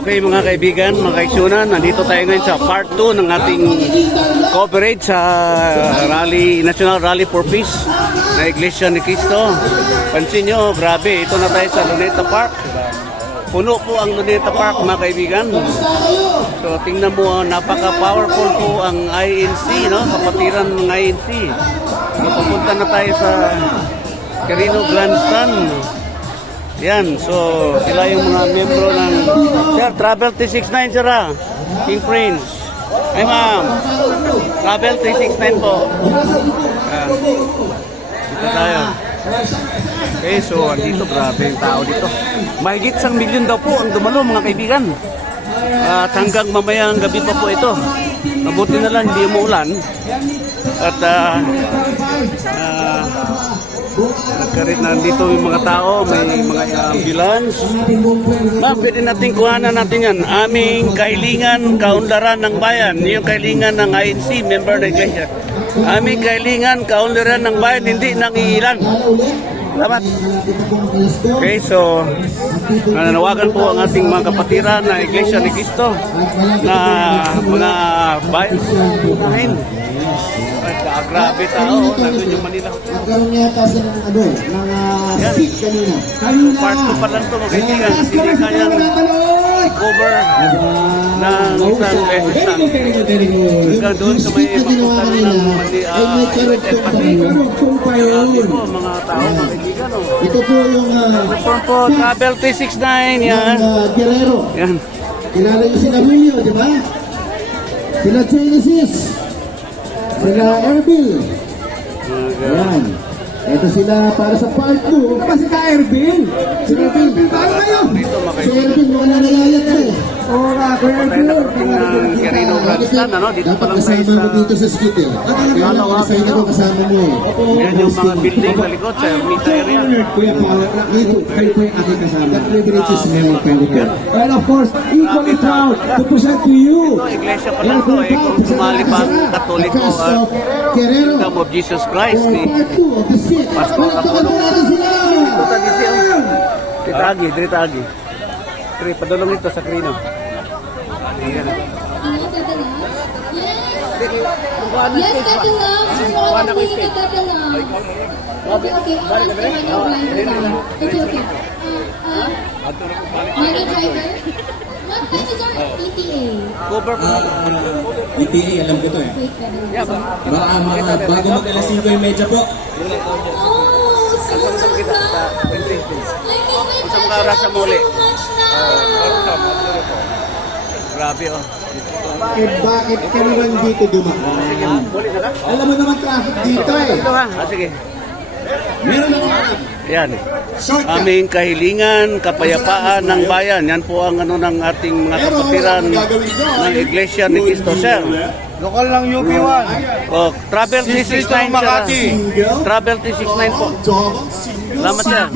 Okay mga kaibigan, mga kaisunan, nandito tayo ngayon sa part 2 ng ating coverage sa rally, National Rally for Peace na Iglesia ni Cristo. Pansin nyo, grabe, ito na tayo sa Luneta Park. Puno po ang Luneta Park mga kaibigan. So tingnan mo, napaka-powerful po ang INC, no? Kapatiran ng INC. So, pupunta na tayo sa Quirino Grandstand. Yan, so sila yung mga membro ng Sir, Travel 369 sir ha, King Prince. Ay ma'am, Travel 369 po. Dito tayo. Okay, so andito, grabe yung tao dito. Mahigit 1 milyon daw po ang dumalo mga kaibigan. At hanggang mamayang gabi pa po ito. Mabuti na lang hindi umuulan. At nagkarit na dito yung mga tao, may mga ambulance. Ma'am, pwede natin kuhanan natin yan. Aming kahilingan, kaunlaran ng bayan. Yung kahilingan ng INC, member ng iglesia. Aming kahilingan, kaunlaran ng bayan, hindi nangiilan. Salamat. Okay, so nananawagan po ang ating mga kapatiran na Iglesia ni Cristo na mga bayan. Grabe tao, nandun yung Manila. Nagkaroon yata sila ng seat kanina. Part 2 pa lang ito, mga kaibigan. Hindi kayang cover ng isang beses lang. Hanggang doon sa may mapunta ng mga tao, mga kaibigan. Ito po yung Reform po, Travel 369, yan. Guerrero. Yan. Kilala yung sila Julio, di ba? Sila Genesis. Sila Erbil. Ayan. Ito sila para sa part 2. Kasi ka Erbil. Si Erbil. Si Erbil mukhang nanayayat ka eh. Oo nga, Kuya Erbil. Quirino Grandstand, ano? Dito pa Dapat lang tayo kasama sa... mo dito sa skit eh. Kaya lang kasama ko kasama mo eh. Yan yung mga building sa likod, sa Ermita area. Kuya Paolo, ito, kayo po yung aking kasama. The privileges mo yung pwede. And of course, equally proud to present to you. Ito, iglesia pa lang ito, eh, kung sumali pa ang Katoliko at Kingdom of Jesus Christ, ni Pastor Apollo. Ito tadi siya. Titagi, dritagi. Tri, padulong ito sa Quirino. Ayan. Yes, Tata Love. Sumunod po yung Tata Love. Okay, okay. It's okay. Minor driver? What this is our PTA? Cover po. PTA, alam ko to eh. Wait, brother. Yeah, ba? Bago mag-alas 5 yung medya po. Oh, sumunod kita na. sa I miss my Isang Tata oras sa Love muli. so much na. Grabe oh. Bakit ka naman dito dumaan? Muli na ka? Alam mo naman traffic dito eh. Ito ha. Sige. Meron ako. Yan. Aming kahilingan, kapayapaan ng bayan. Yan po ang ano ng ating mga kapatiran ng Iglesia ni Cristo, sir. Lokal lang UP1. Oh, Travel 369 Makati. Travel 369 po. Salamat, sir.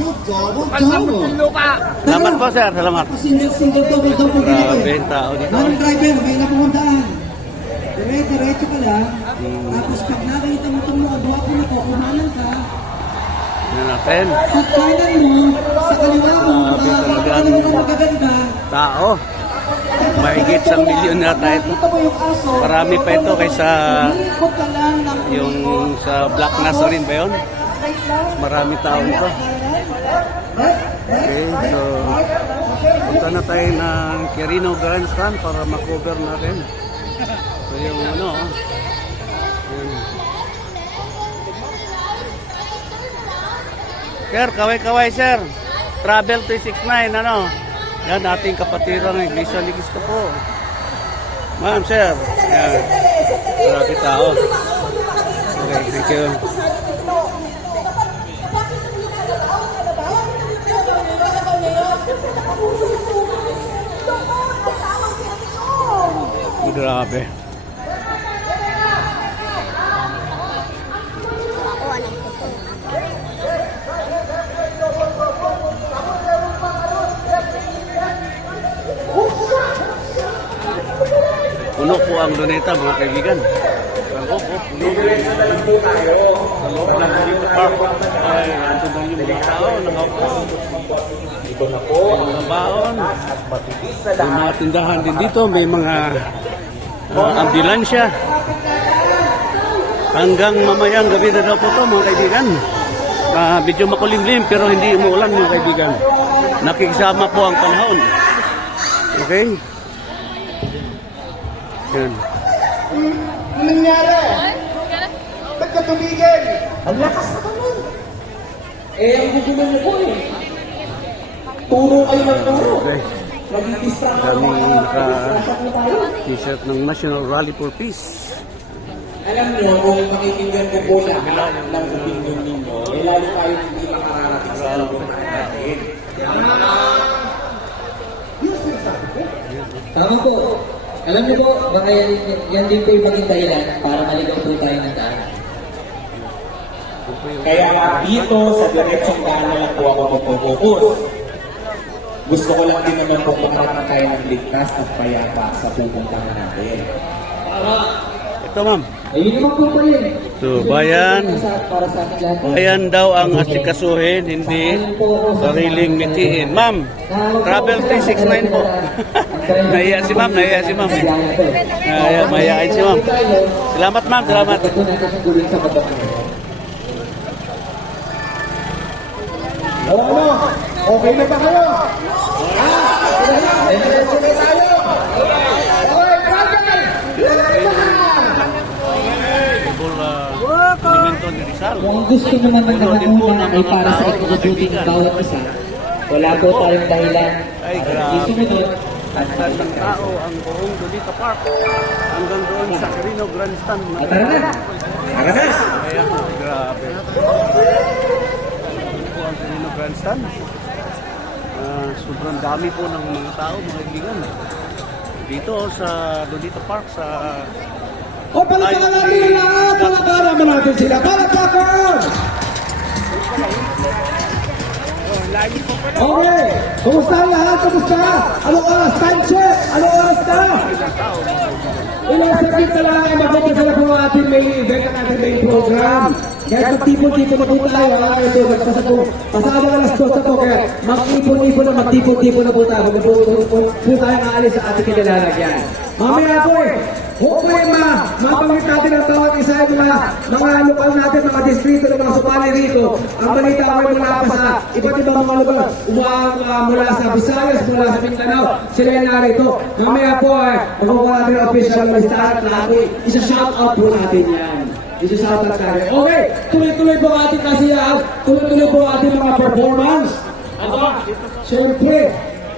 Lupa. Salamat po, sir. Salamat. Single, double. Grabe yung tao dito. Walang driver, may napumuntaan. Diretso ka lang. Tapos pag nakita mo itong mga gwapo na to, kumanan ka. Yan natin. Sa kanan mo, sa kaliwa mo, Grabe mo talaga na magaganda. tao. Mahigit 1 milyon na tayo. Kita mo yung aso. Marami pa ito kaysa Ikot ka lang ng yung sa Black Nazarene ba yun? Marami tao nito. Okay, so punta na tayo ng Quirino Grandstand para makover natin. So yung ano, yun. Sir, kaway-kaway sir. Travel 369, ano? Yan, ating kapatiran ng Iglesia ni Cristo po. Ma'am, sir. Yan. Marami tao. Okay, thank you. Grabe. Puno po ang Luneta, mga kaibigan. Puno po. Sa loob ng Luneta Park. Ay, ando na yung mga tao. Ito na po ang Mga baon. at matitis na May mga tindahan din dito. May mga ambulansya. Hanggang mamayang gabi na daw po ito mga kaibigan. Medyo makulimlim pero hindi umuulan mga kaibigan. Nakikisama po ang panahon. Okay? Yan. Anong nangyari? Ba't ka tumigil? Ang lakas na naman. ang gugulo mo po eh. Turo kayo ng turo. Okay. Nag-i-distract ka Daming naman. Nag-i-distract na tayo. t-shirt ng National Rally for Peace. Alam niyo, kung makikinggan ko po lahat ng opinion ninyo, eh lalo tayo hindi makararating sa album natin. Tama po. Alam niyo po, baka yan din po yung maging dahilan para maligaw po tayo ng daan. Kaya dito sa diretsong daan na lang po ako magpo-focus. Gusto ko lang din naman po kumakaroon tayo ng ligtas at payapa sa pupuntahan natin. Ito ma'am. Ayun naman po pa yun. So, bayan. Para sa ating lahat. Bayan daw ang asikasuhin, hindi sariling mitiin. Ma'am, Travel 369 po. Nahiya si ma'am, nahiya si ma'am. Mahihain si ma'am. Salamat ma'am, salamat. Ito natin sa guling sa kabak. Ano? Okay na ba kayo? Elemento ni Rizal. Kung ang gusto naman ng namamuna ay para sa ikabubuti ng bawat isa, wala po tayong dahilan. Ay, grabe. Isunod at Ng tao ang buong Donita Park hanggang doon sa Carino Grandstand. tara na. Tara na! Kaya, grabe. Ito po ang Carino Grandstand. Sobrang dami po ng mga tao, mga kaibigan. Dito sa Donita Park, sa O palagpakan natin lahat! Palagpakan naman natin sila! Palagpakan! Okay! Kumusta ang lahat? Kumusta? Anong oras? Time check! Anong oras na? Ilang sakit na lang ay magpapasa na po ang ating main event at ating main program. Kaya magtipon-tipon na po tayo. Ito, magpasa po. Pasado alas 2 na po. Kaya magtipon-tipon na po tayo. Po tayo aalis sa ating kinalalagyan. Mamaya po eh. Huwag po yung mapangit natin ang tawag isa yung mga lokal natin, mga distrito ng mga supali rito. Ang balita ko ay mula pa sa iba't ibang mga lugar. Mula sa Visayas, mula sa Mindanao. Sila yung narito. Mamaya po ay magkukuha natin ang official na listahan natin. Isa-shout out po natin yan. Isa-shout out natin. Okay, tuloy-tuloy po ating kasiyahan. Tuloy-tuloy po ating mga performance. Siyempre,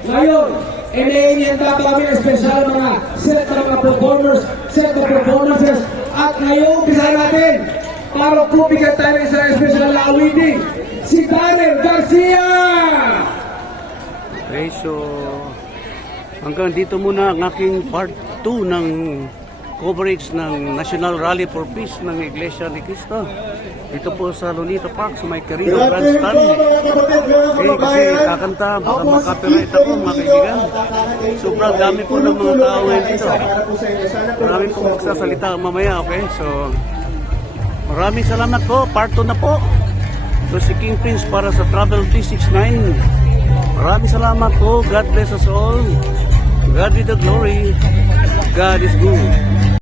ngayon, iniinyenta pa kami ng special mga set ng mga performers, set of performances. At ngayon, umpisa natin para pupigat tayo ng isang special na awiting, si Daniel Garcia! Okay, so hanggang dito muna ang aking part 2 ng coverage ng National Rally for Peace ng Iglesia ni Cristo. Dito po sa Lunita Park, sa may Carino Grandstand. Okay, kasi kakanta, baka makapiright ako mga kaibigan. Sobrang dami po ng mga tao ngayon dito. Marami po magsasalita mamaya, okay? So, maraming salamat po. Part 2 na po. So, si King Prince para sa Travel 369. Maraming salamat po. God bless us all. God be the glory. God is good.